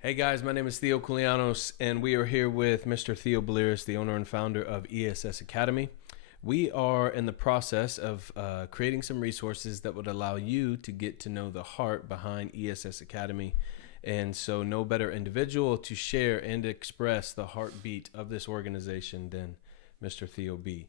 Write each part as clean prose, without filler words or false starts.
Hey guys, my name is Theo Koulianos, and we are here with Mr. Theo Beliris, the owner and founder of ESS Academy. We are in the process of creating some resources that would allow you to get to know the heart behind ESS Academy. And so, no better individual to share and express the heartbeat of this organization than Mr. Theo B.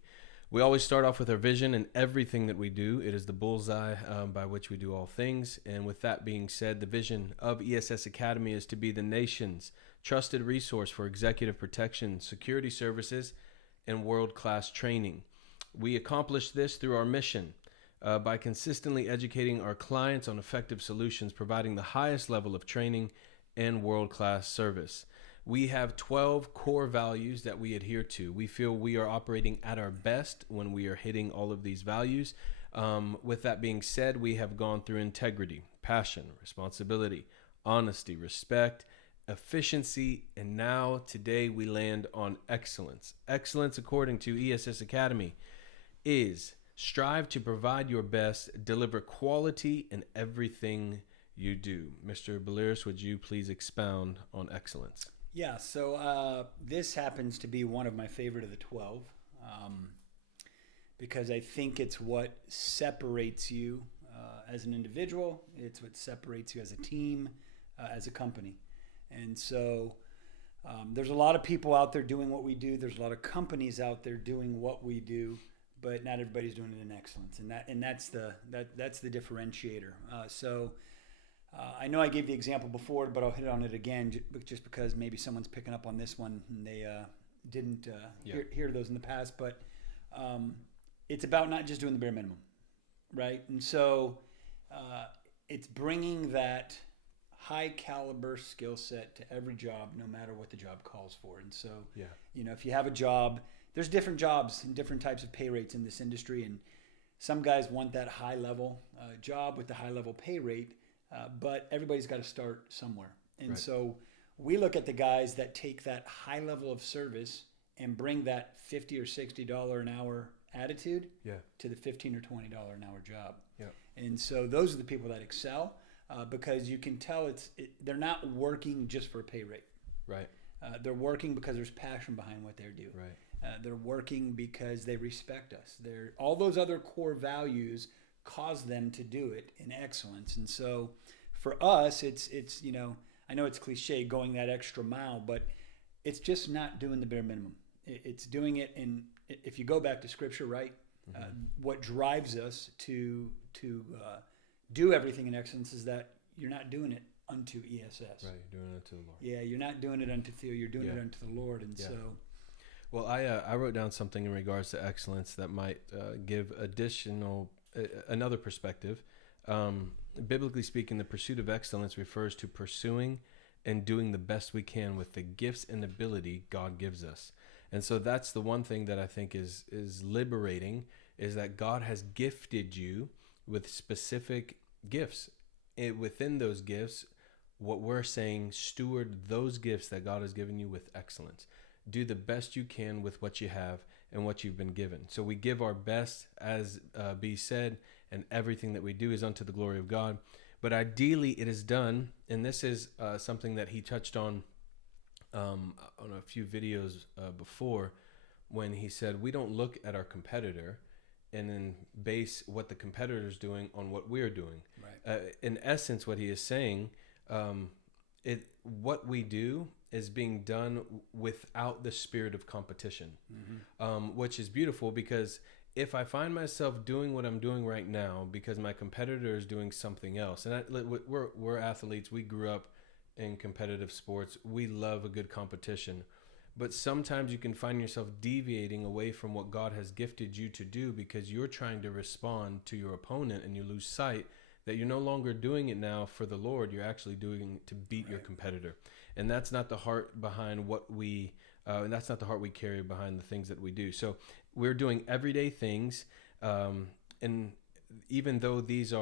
We always start off with our vision and everything that we do. It is the bullseye by which we do all things. And with that being said, the vision of ESS Academy is to be the nation's trusted resource for executive protection, security services, and world-class training. We accomplish this through our mission by consistently educating our clients on effective solutions, providing the highest level of training and world-class service. We have 12 core values that we adhere to. We feel we are operating at our best when we are hitting all of these values. With that being said, we have gone through integrity, passion, responsibility, honesty, respect, efficiency, and now today we land on excellence. Excellence, according to ESS Academy, is strive to provide your best, deliver quality in everything you do. Mr. Beliris, would you please expound on excellence? Yeah, so this happens to be one of my favorite of the 12 um, because I think it's what separates you as an individual, it's what separates you as a team, as a company. And so there's a lot of people out there doing what we do, there's a lot of companies out there doing what we do, but not everybody's doing it in excellence. And that's the differentiator. I know I gave the example before, but I'll hit on it again just because maybe someone's picking up on this one and they didn't hear those in the past. But it's about not just doing the bare minimum, right? And so it's bringing that high caliber skill set to every job, no matter what the job calls for. And so, Yeah. if you have a job, there's different jobs and different types of pay rates in this industry. And some guys want that high level job with the high level pay rate. But everybody's got to start somewhere. And Right. so we look at the guys that take that high level of service and bring that $50 or $60 an hour attitude Yeah. to the $15 or $20 an hour job. Yeah. And so those are the people that excel because you can tell they're not working just for a pay rate. Right. They're working because there's passion behind what they do. Right. They're working because they respect us. All those other core values cause them to do it in excellence. And so for us, it's I know it's cliche going that extra mile, but it's just not doing the bare minimum. It's doing it in, if you go back to scripture, right? What drives us to do everything in excellence is that you're not doing it unto ESS. Right. You're doing it to the Lord. Yeah, you're not doing it unto Theo, you're doing it unto the Lord. And so Well, I wrote down something in regards to excellence that might give another perspective. Biblically speaking, the pursuit of excellence refers to pursuing and doing the best we can with the gifts and ability God gives us. And so that's the one thing that I think is liberating, is that God has gifted you with specific gifts. Within those gifts, what we're saying, steward those gifts that God has given you with excellence. Do the best you can with what you have and what you've been given. So we give our best, as B said, and everything that we do is unto the glory of God. But ideally, it is done, and this is something that he touched on a few videos before, when he said we don't look at our competitor and then base what the competitor is doing on what we're doing. right. In essence, what he is saying, what we do is being done without the spirit of competition, which is beautiful, because if I find myself doing what I'm doing right now because my competitor is doing something else, and we're athletes, we grew up in competitive sports, we love a good competition, but sometimes you can find yourself deviating away from what God has gifted you to do because you're trying to respond to your opponent, and you lose sight that you're no longer doing it now for the Lord. You're actually doing it to beat your competitor. And that's not the heart behind and that's not the heart we carry behind the things that we do. So we're doing everyday things. And even though these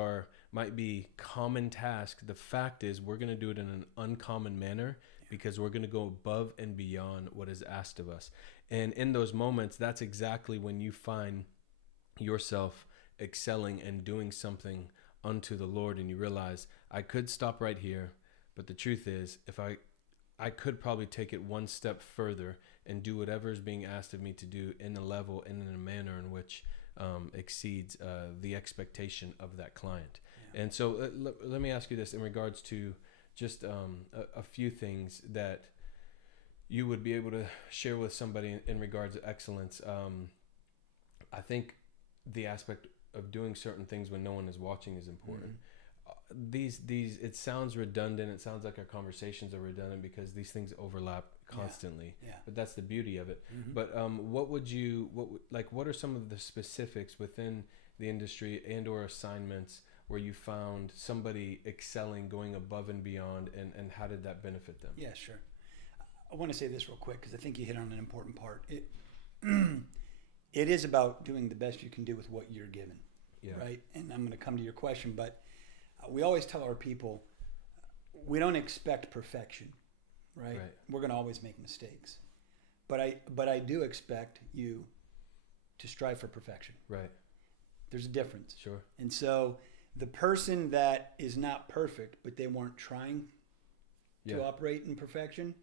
might be common tasks, the fact is we're going to do it in an uncommon manner because we're going to go above and beyond what is asked of us. And in those moments, that's exactly when you find yourself excelling and doing something unto the Lord, and you realize I could stop right here, but the truth is, if I I could probably take it one step further and do whatever is being asked of me to do in a level and in a manner in which exceeds the expectation of that client. Yeah. And so let me ask you this in regards to just a few things that you would be able to share with somebody in regards to excellence. I think the aspect of doing certain things when no one is watching is important. These it sounds redundant. It sounds like our conversations are redundant because these things overlap constantly. Yeah. But that's the beauty of it. But what are some of the specifics within the industry and or assignments where you found somebody excelling, going above and beyond, and how did that benefit them? Yeah, sure. I want to say this real quick because I think you hit on an important part. It is about doing the best you can do with what you're given, right? And I'm going to come to your question, but we always tell our people we don't expect perfection, right? We're going to always make mistakes, but I do expect you to strive for perfection. Right. There's a difference. Sure. And so the person that is not perfect, but they weren't trying to operate in perfection,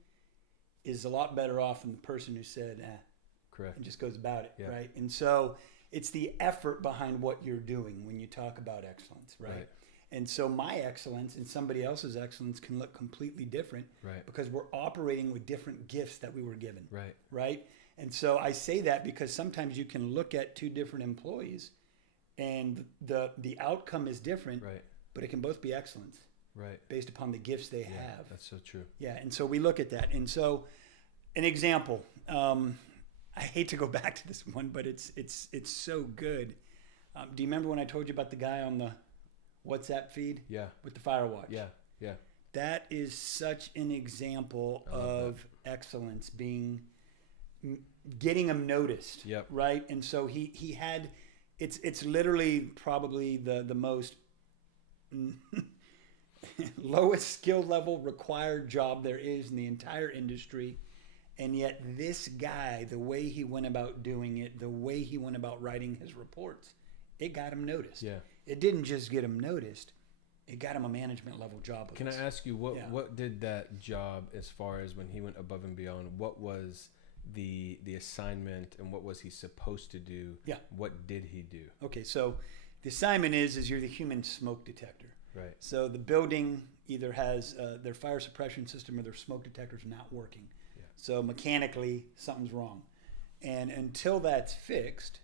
is a lot better off than the person who said, correct, and just goes about it, right? And so it's the effort behind what you're doing when you talk about excellence, right? And so my excellence and somebody else's excellence can look completely different, because we're operating with different gifts that we were given, right? And so I say that because sometimes you can look at two different employees and the outcome is different, but it can both be excellence. Based upon the gifts they have. That's so true. Yeah, and so we look at that. And so an example, I hate to go back to this one, but it's so good. Do you remember when I told you about the guy on the WhatsApp feed? Yeah. With the Firewatch? Yeah. That is such an example of excellence, getting him noticed. Right? And so he had, it's literally probably the most lowest skill level required job there is in the entire industry. And yet this guy, the way he went about doing it, the way he went about writing his reports, it got him noticed. Yeah. It didn't just get him noticed, it got him a management level job. Can I ask you what did that job, as far as when he went above and beyond, what was the assignment and what was he supposed to do? Yeah. What did he do? Okay, so the assignment is you're the human smoke detector. Right. So the building either has their fire suppression system or their smoke detectors not working. Yeah. So mechanically, something's wrong. And until that's fixed,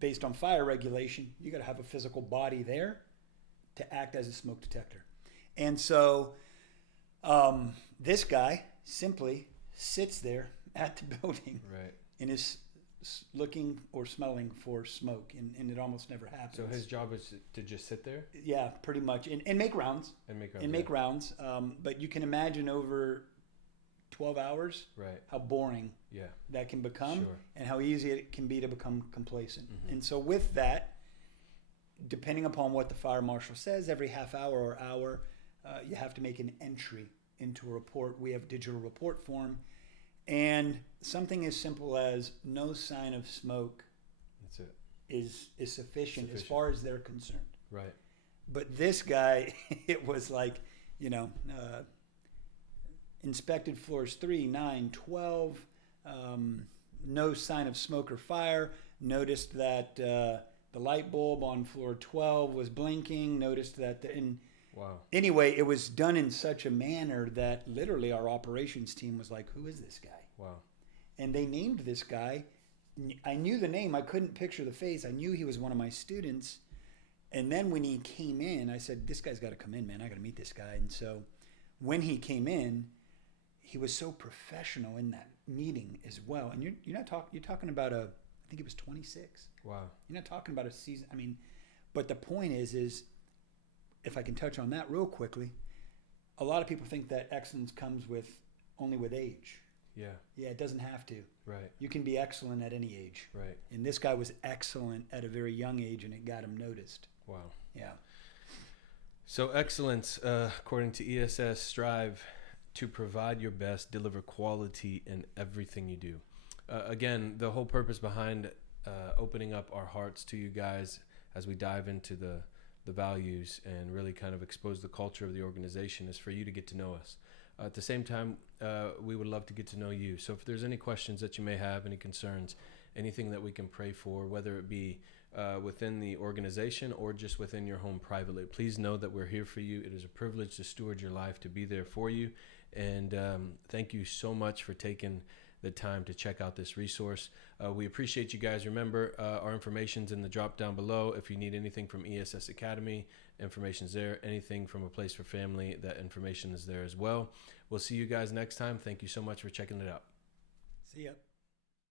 based on fire regulation, you got to have a physical body there to act as a smoke detector. And so this guy simply sits there at the building and is looking or smelling for smoke, and it almost never happens. So his job is to just sit there? Yeah, pretty much, and make rounds. Rounds. But you can imagine over 12 hours how boring that can become, and how easy it can be to become complacent. And so with that, depending upon what the fire marshal says, every half hour or hour, you have to make an entry into a report. We have digital report form. And something as simple as no sign of smoke is sufficient as far as they're concerned. Right. But this guy, it was like, inspected floors 3, 9, 12, no sign of smoke or fire, noticed that the light bulb on floor 12 was blinking, noticed that wow. Anyway, it was done in such a manner that literally our operations team was like, who is this guy? Wow. And they named this guy. I knew the name. I couldn't picture the face. I knew he was one of my students. And then when he came in, I said, this guy's got to come in, man. I got to meet this guy. And so when he came in, he was so professional in that meeting as well. And you're talking about I think it was 26. Wow. You're not talking about a season. I mean, but the point is if I can touch on that real quickly, a lot of people think that excellence comes only with age. Yeah. Yeah, it doesn't have to. Right. You can be excellent at any age. Right. And this guy was excellent at a very young age, and it got him noticed. Wow. Yeah. So excellence, according to ESS, strive to provide your best, deliver quality in everything you do. Again, the whole purpose behind opening up our hearts to you guys as we dive into the values and really kind of expose the culture of the organization is for you to get to know us. At the same time, we would love to get to know you. So if there's any questions that you may have, any concerns, anything that we can pray for, whether it be within the organization or just within your home privately, please know that we're here for you. It is a privilege to steward your life, to be there for you. And thank you so much for taking the time to check out this resource. We appreciate you guys. Remember, our information's in the drop down below. If you need anything from ESS Academy, information's there. Anything from A Place for Family, that information is there as well. We'll see you guys next time. Thank you so much for checking it out. See ya.